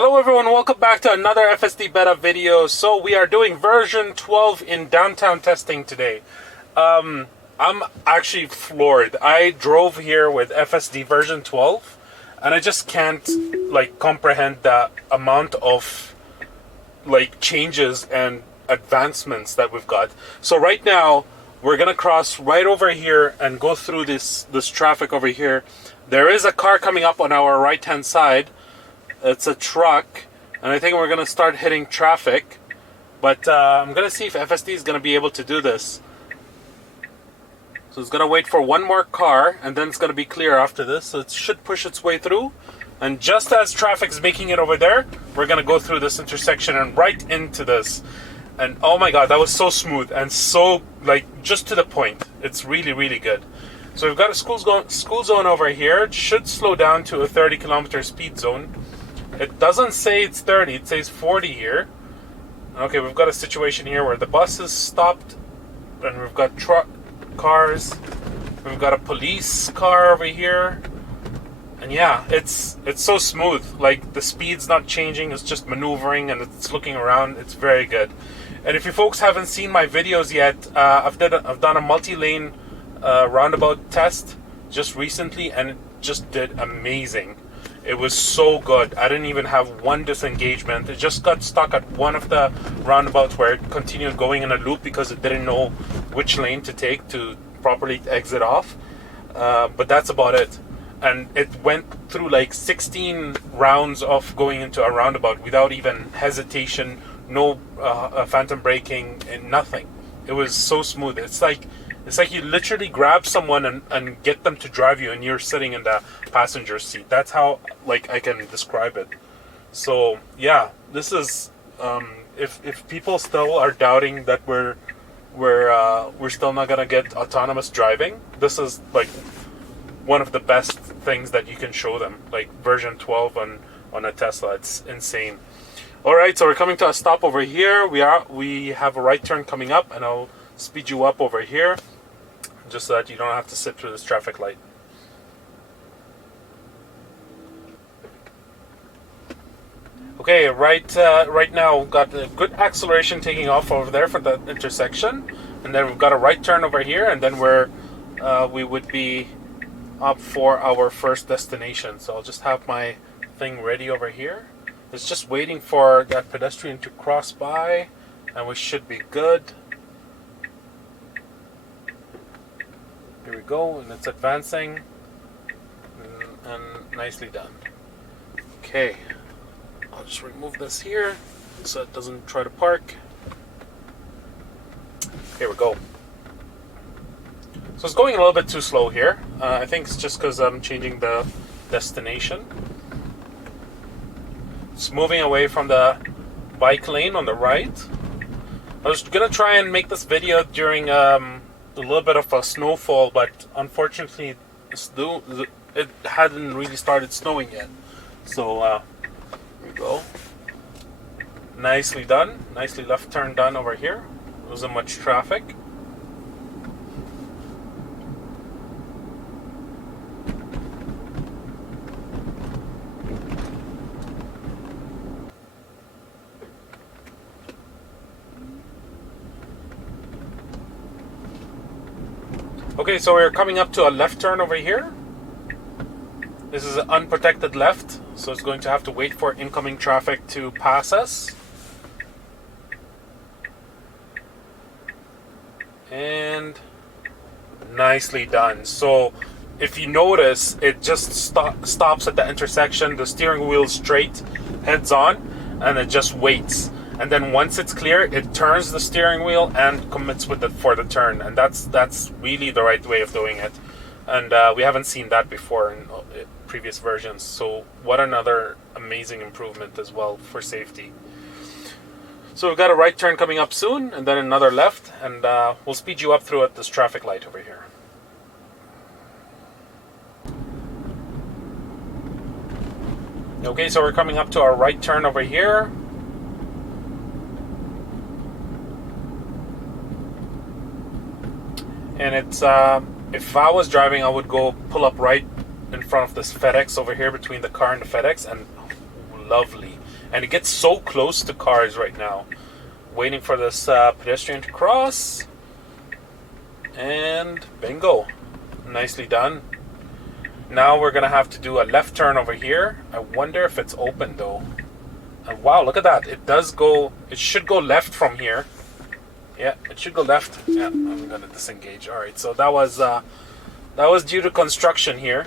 Hello everyone, welcome back to another FSD beta video. So we are doing version 12 in downtown testing today. I'm actually floored. I drove here with FSD version 12 and I just can't comprehend the amount of changes and advancements that we've got. So right now we're gonna cross right over here and go through this traffic over here. There is a car coming up on our right hand side. It's a truck, and I think we're going to start hitting traffic, but I'm going to see if FSD is going to be able to do this. So it's going to wait for one more car, and then it's going to be clear after this, so it should push its way through. And just as traffic's making it over there, we're going to go through this intersection and right into this. And oh my god, that was so smooth and so, just to the point. It's really, really good. So we've got a school zone over here. It should slow down to a 30-kilometer speed zone. It doesn't say it's 30, it says 40 here. Okay, we've got a situation here where the bus is stopped, and we've got cars. We've got a police car over here. And yeah, it's so smooth. The speed's not changing, it's just maneuvering and it's looking around. It's very good. And if you folks haven't seen my videos yet, I've done a multi-lane roundabout test just recently, and it just did amazing. It was so good. I didn't even have one disengagement. It just got stuck at one of the roundabouts where it continued going in a loop because it didn't know which lane to take to properly exit off. But that's about it. And it went through 16 rounds of going into a roundabout without even hesitation, no phantom braking, and nothing. It was so smooth. It's like you literally grab someone and get them to drive you, and you're sitting in the passenger seat. That's how I can describe it. So yeah, this is if people still are doubting that we're still not gonna get autonomous driving, this is one of the best things that you can show them. Version 12 on a Tesla. It's insane. All right, so we're coming to a stop over here. We have a right turn coming up, and I'll speed you up over here, just so that you don't have to sit through this traffic light. Okay, right now we've got a good acceleration taking off over there for the intersection, and then we've got a right turn over here, and then we would be up for our first destination. So I'll just have my thing ready over here. It's just waiting for that pedestrian to cross by, and we should be good. Here we go, and it's advancing, and nicely done. Okay, I'll just remove this here so it doesn't try to park. Here we go. So it's going a little bit too slow here. I think it's just because I'm changing the destination. It's moving away from the bike lane on the right. I was gonna try and make this video during a little bit of a snowfall, but unfortunately it hadn't really started snowing yet. So here we go. Nicely done. Nicely left turn done over here. There wasn't much traffic. Okay, so we're coming up to a left turn over here. This is an unprotected left, so it's going to have to wait for incoming traffic to pass us. And nicely done. So if you notice, it just stops at the intersection. The steering wheel straight, heads on, and it just waits. And then once it's clear, it turns the steering wheel and commits with it for the turn. And that's really the right way of doing it. And we haven't seen that before in previous versions. So what another amazing improvement as well for safety. So we've got a right turn coming up soon, and then another left. And we'll speed you up through at this traffic light over here. Okay, so we're coming up to our right turn over here. And it's if I was driving, I would go pull up right in front of this FedEx over here between the car and the FedEx, and lovely. and it gets so close to cars right now. Waiting for this pedestrian to cross, and bingo, nicely done. Now we're gonna have to do a left turn over here. I wonder if it's open though. And wow, look at that, it does go, it should go left from here. Yeah, it should go left. Yeah, I'm gonna disengage. All right, so that was due to construction here.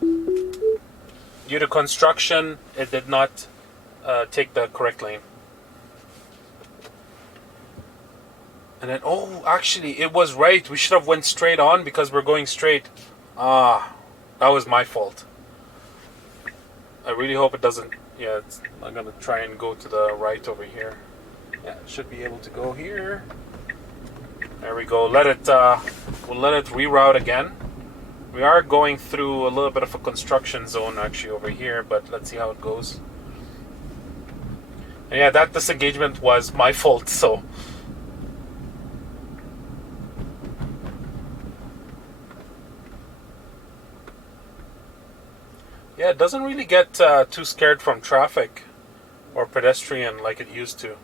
Due to construction, it did not take the correct lane. And then, oh, actually, it was right. We should have went straight on because we're going straight. Ah, that was my fault. I really hope it doesn't. Yeah, I'm gonna try and go to the right over here. Yeah, it should be able to go here. There we go. We'll let it reroute again. We are going through a little bit of a construction zone actually over here, but let's see how it goes. And yeah, that disengagement was my fault, so. Yeah, it doesn't really get too scared from traffic or pedestrian like it used to.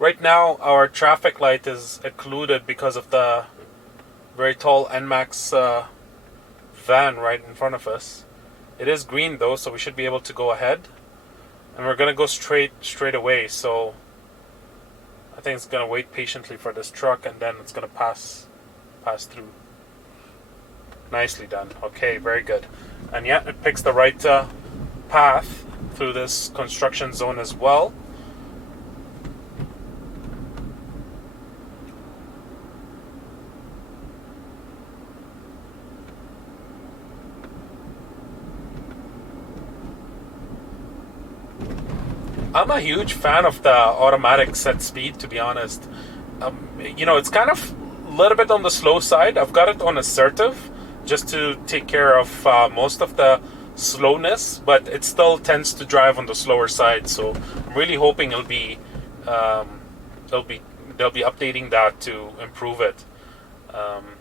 Right now, our traffic light is occluded because of the very tall NMAX van right in front of us. It is green though, so we should be able to go ahead. And we're going to go straight away, so I think it's going to wait patiently for this truck, and then it's going to pass through. Nicely done. Okay, very good. And yeah, it picks the right path through this construction zone as well. I'm a huge fan of the automatic set speed, to be honest. It's kind of a little bit on the slow side. I've got it on assertive just to take care of most of the slowness, but it still tends to drive on the slower side. So I'm really hoping they'll be updating that to improve it.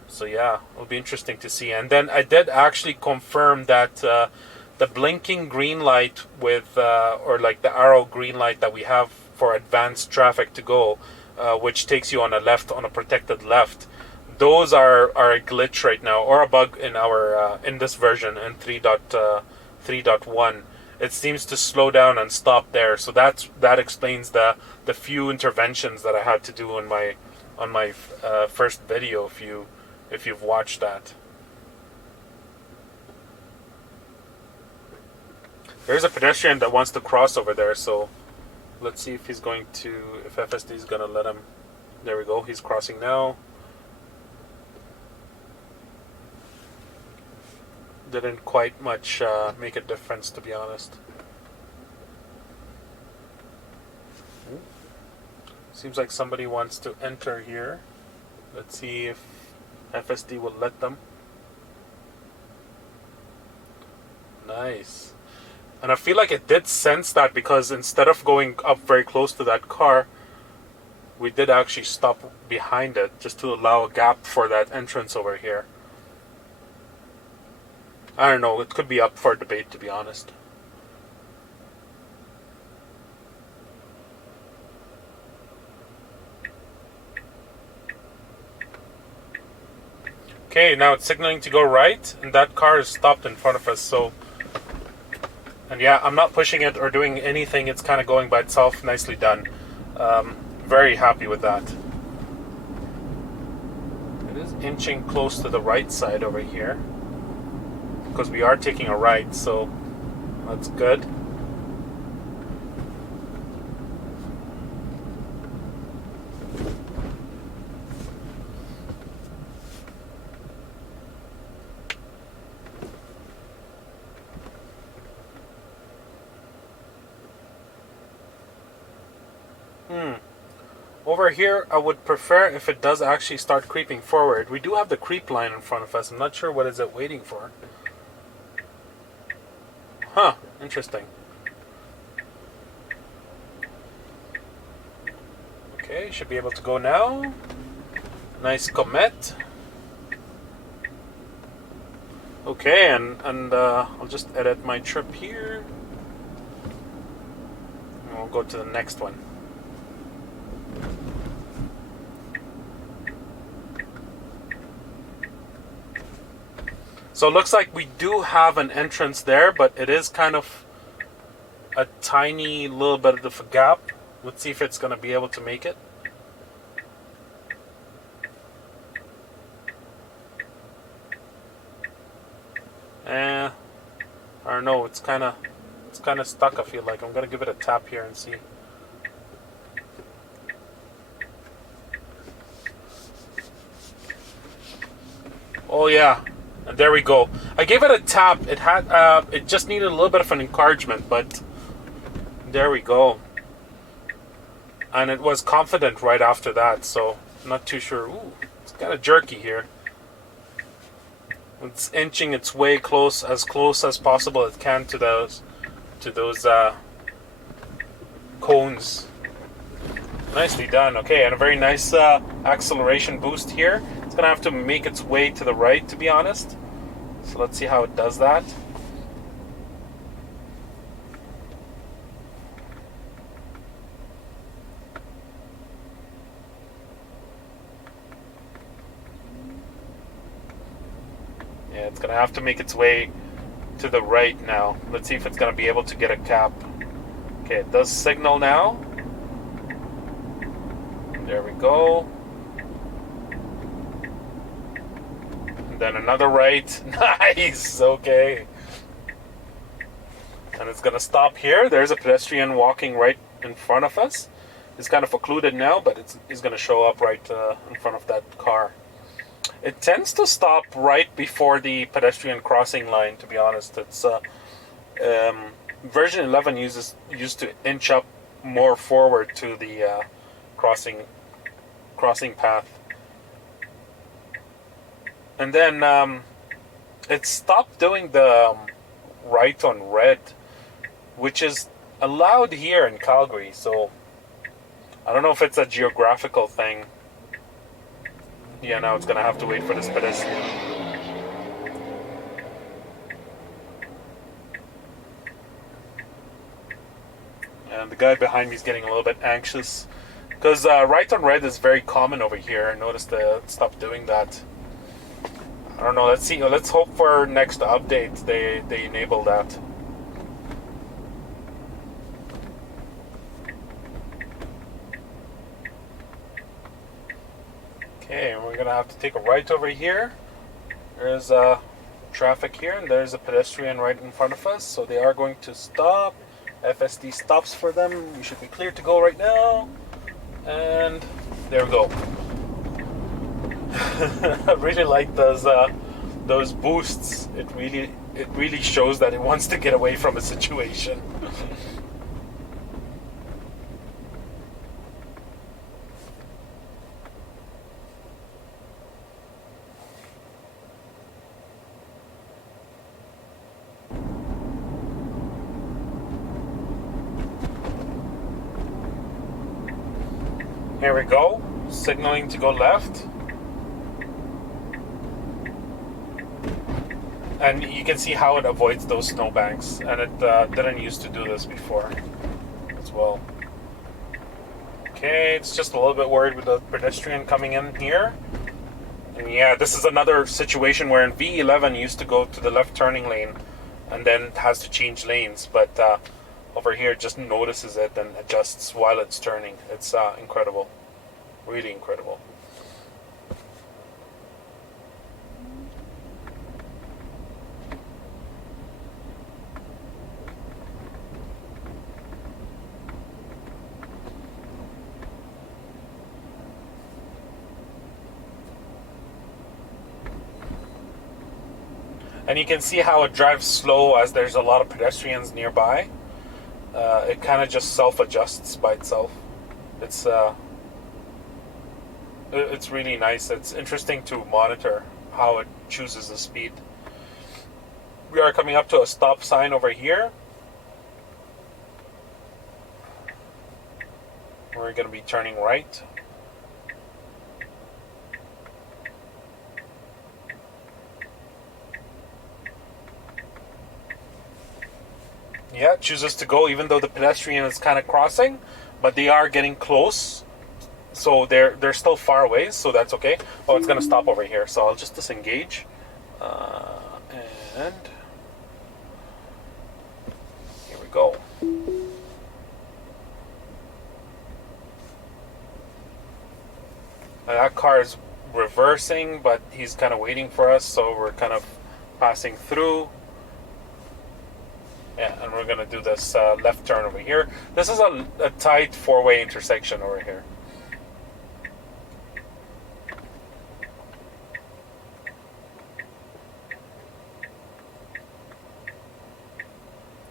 So yeah, it'll be interesting to see. And then I did actually confirm that the blinking green light with or like the arrow green light that we have for advanced traffic to go, which takes you on a protected left, those are a glitch right now, or a bug in our in this version in 3.1. It seems to slow down and stop there, so that explains the few interventions that I had to do on my first video, if you've watched that. There's a pedestrian that wants to cross over there, so let's see if FSD is going to let him. There we go, he's crossing now. Didn't quite much make a difference, to be honest. Seems like somebody wants to enter here. Let's see if FSD will let them. Nice. And I feel like it did sense that, because instead of going up very close to that car, we did actually stop behind it just to allow a gap for that entrance over here. I don't know, it could be up for debate, to be honest. Okay, now it's signaling to go right, and that car is stopped in front of us, so... And yeah, I'm not pushing it or doing anything. It's kind of going by itself. Nicely done. Very happy with that. It is inching close to the right side over here, because we are taking a right, so that's good. Over here, I would prefer if it does actually start creeping forward. We do have the creep line in front of us. I'm not sure what is it waiting for. Huh, interesting. Okay, should be able to go now. Nice commit. Okay, and I'll just edit my trip here. And we'll go to the next one. So it looks like we do have an entrance there, but it is kind of a tiny little bit of a gap. Let's see if it's going to be able to make it. I don't know, it's kind of stuck. I feel like I'm going to give it a tap here and see. Oh yeah, and there we go. I gave it a tap. It just needed a little bit of an encouragement, but there we go. And it was confident right after that, so I'm not too sure. Ooh, it's kind of jerky here. It's inching its way close as possible it can to those cones. Nicely done. Okay, and a very nice acceleration boost here. It's gonna have to make its way to the right, to be honest. So let's see how it does that. Yeah, it's gonna have to make its way to the right now. Let's see if it's gonna be able to get a cap. Okay, it does signal now. There we go. And then another right. Nice, okay. And it's gonna stop here. There's a pedestrian walking right in front of us. It's kind of occluded now, but it's gonna show up right in front of that car. It tends to stop right before the pedestrian crossing line, to be honest. It's version 11 used to inch up more forward to the crossing path. And then it stopped doing the right on red, which is allowed here in Calgary. So I don't know if it's a geographical thing. Yeah, now it's gonna have to wait for this pedestrian. And the guy behind me is getting a little bit anxious because right on red is very common over here. Notice it stopped doing that. I don't know. Let's see. Let's hope for next update they enable that. Okay, we're gonna have to take a right over here. There's traffic here, and there's a pedestrian right in front of us, so they are going to stop. FSD stops for them. We should be clear to go right now. And there we go. I really like those boosts. It really shows that it wants to get away from a situation. Here we go, signaling to go left. And you can see how it avoids those snowbanks, and it didn't used to do this before as well. Okay, it's just a little bit worried with the pedestrian coming in here. And yeah, this is another situation where in V11 used to go to the left turning lane and then has to change lanes, but over here it just notices it and adjusts while it's turning. It's incredible, really incredible. And you can see how it drives slow as there's a lot of pedestrians nearby. It kind of just self-adjusts by itself. It's really nice. It's interesting to monitor how it chooses the speed. We are coming up to a stop sign over here. We're going to be turning right. Yeah, chooses to go even though the pedestrian is kind of crossing, but they are getting close. So they're still far away, so that's okay. Oh, it's gonna stop over here, so I'll just disengage. And here we go. That car is reversing, but he's kind of waiting for us, so we're kind of passing through. Yeah, and we're gonna do this left turn over here. This is a tight four-way intersection over here.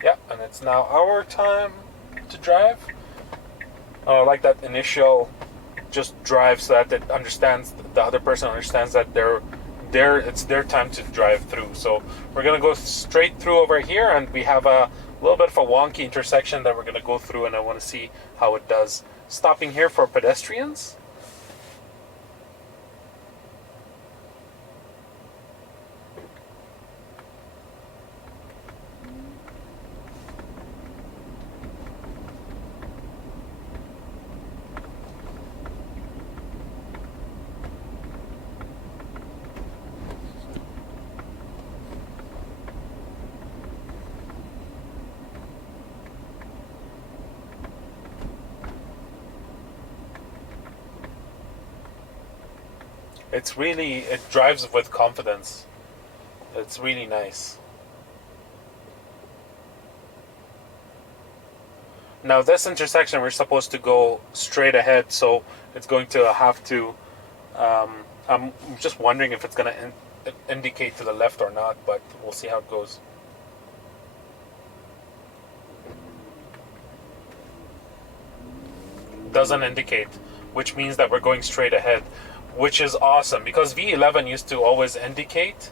Yeah, and it's now our time to drive. I like that initial just drive so that it understands, the other person understands that it's their time to drive through. So we're gonna go straight through over here, and we have a little bit of a wonky intersection that we're gonna go through, and I want to see how it does. Stopping here for pedestrians. It drives with confidence. It's really nice. Now this intersection, we're supposed to go straight ahead, so it's going to have to, I'm just wondering if it's going to indicate to the left or not, but we'll see how it goes. Doesn't indicate, which means that we're going straight ahead, which is awesome, because V11 used to always indicate.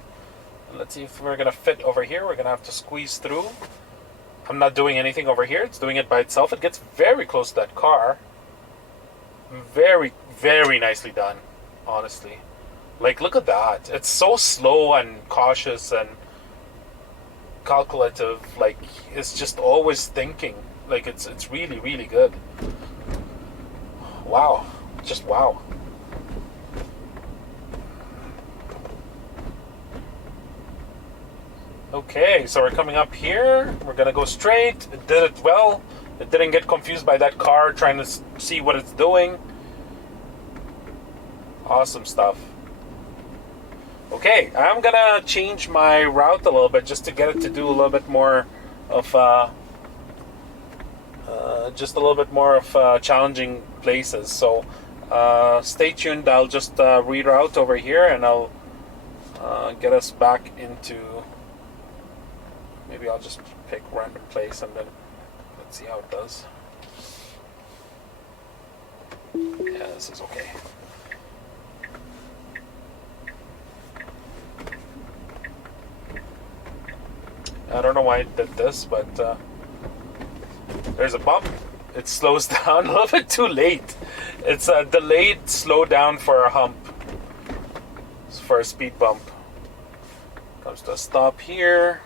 Let's see if we're going to fit over here. We're going to have to squeeze through. I'm not doing anything over here. It's doing it by itself. It gets very close to that car. Very, very nicely done, honestly. Like, look at that. It's so slow and cautious and calculative. Like, it's just always thinking. Like, it's really, really good. Wow. Just wow. Okay, so we're coming up here. We're gonna go straight. It did it well. It didn't get confused by that car trying to see what it's doing. Awesome stuff. Okay, I'm gonna change my route a little bit just to get it to do a little bit more of challenging places. So stay tuned. I'll just reroute over here, and I'll get us back into. Maybe I'll just pick random place, and then let's see how it does. Yeah, this is okay. I don't know why it did this, but there's a bump. It slows down a little bit too late. It's a delayed slowdown for a hump. It's for a speed bump. Comes to a stop here.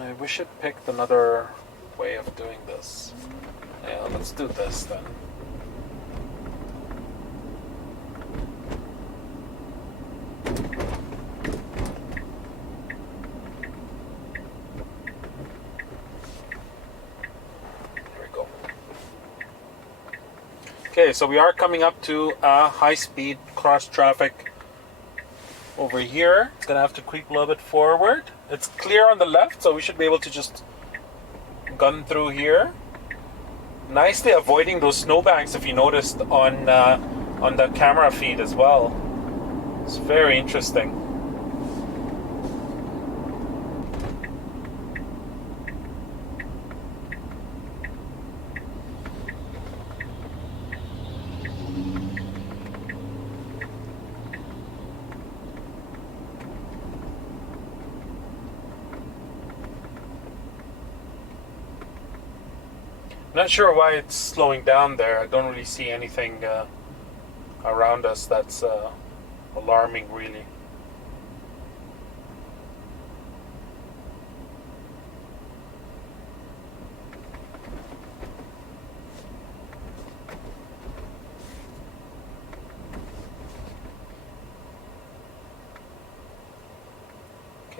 I wish it picked another way of doing this. Yeah, let's do this then. Okay, so we are coming up to a high-speed cross-traffic over here. It's gonna have to creep a little bit forward. It's clear on the left, so we should be able to just gun through here. Nicely avoiding those snowbanks, if you noticed on the camera feed as well. It's very interesting. Not sure why it's slowing down there. I don't really see anything around us that's alarming, really.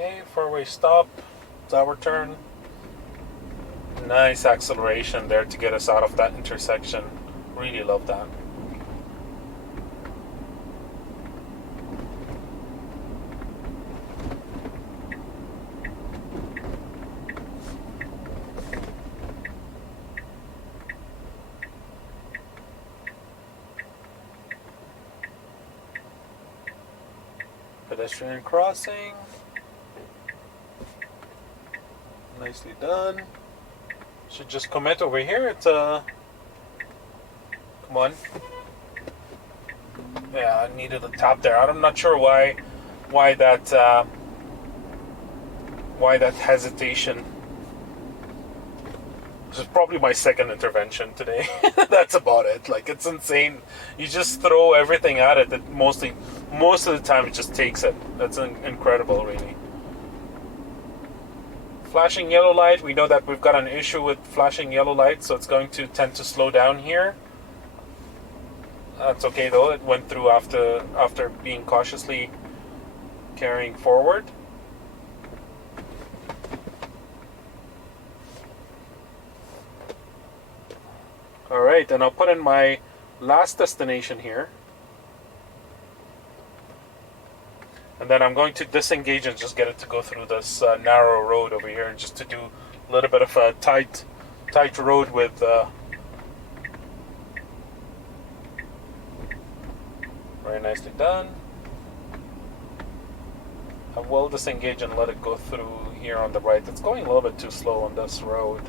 Okay, four-way stop. It's our turn. Nice acceleration there to get us out of that intersection. Really love that. Pedestrian crossing. Nicely done. Should just commit over here. It's come on. Yeah, I needed a tap there. I'm not sure why that hesitation. This is probably my second intervention today. That's about it. Like, it's insane. You just throw everything at it. That most of the time it just takes it. That's incredible, really. Flashing yellow light. We know that we've got an issue with flashing yellow light, so it's going to tend to slow down here. That's okay though. It went through after being cautiously carrying forward. Alright, and I'll put in my last destination here. And then I'm going to disengage and just get it to go through this narrow road over here, and just to do a little bit of a tight road with very nicely done. I will disengage and let it go through here on the right. It's going a little bit too slow on this road.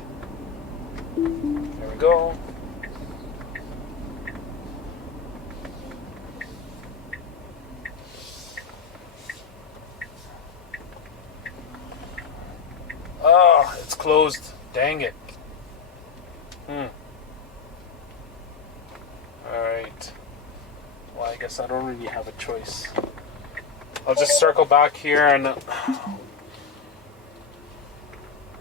There we go. Oh, it's closed. Dang it. Alright. Well, I guess I don't really have a choice. I'll just circle back here and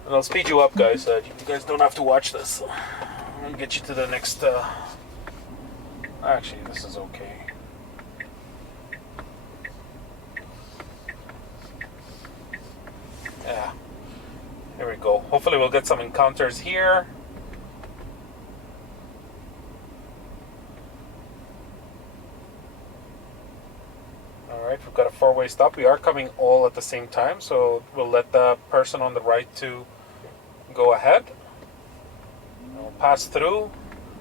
I'll speed you up, guys. You guys don't have to watch this. I'm gonna get you to the next. Actually, this is okay. Yeah. Here we go. Hopefully we'll get some encounters here. Alright, we've got a four-way stop. We are coming all at the same time, so we'll let the person on the right to go ahead. We'll pass through.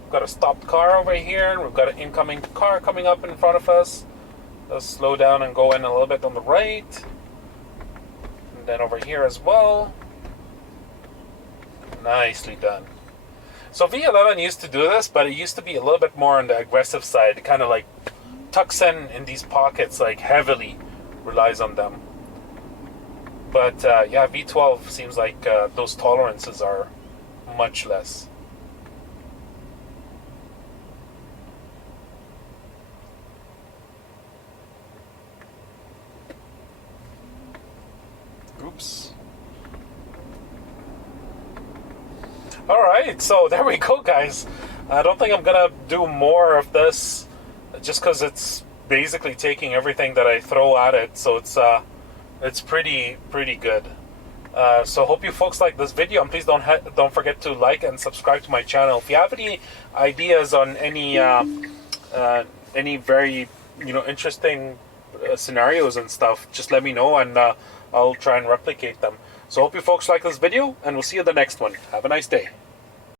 We've got a stopped car over here, and we've got an incoming car coming up in front of us. Let's slow down and go in a little bit on the right. And then over here as well. Nicely done. So V11 used to do this, but it used to be a little bit more on the aggressive side. It kind of like tucks in these pockets, like heavily relies on them. But yeah, V12 seems like those tolerances are much less. Oops. Alright, so there we go, guys. I don't think I'm gonna do more of this, just because it's basically taking everything that I throw at it, so it's pretty good. So hope you folks like this video, and please don't forget to like and subscribe to my channel. If you have any ideas on any very interesting scenarios and stuff, just let me know, and I'll try and replicate them. So hope you folks like this video, and we'll see you in the next one. Have a nice day.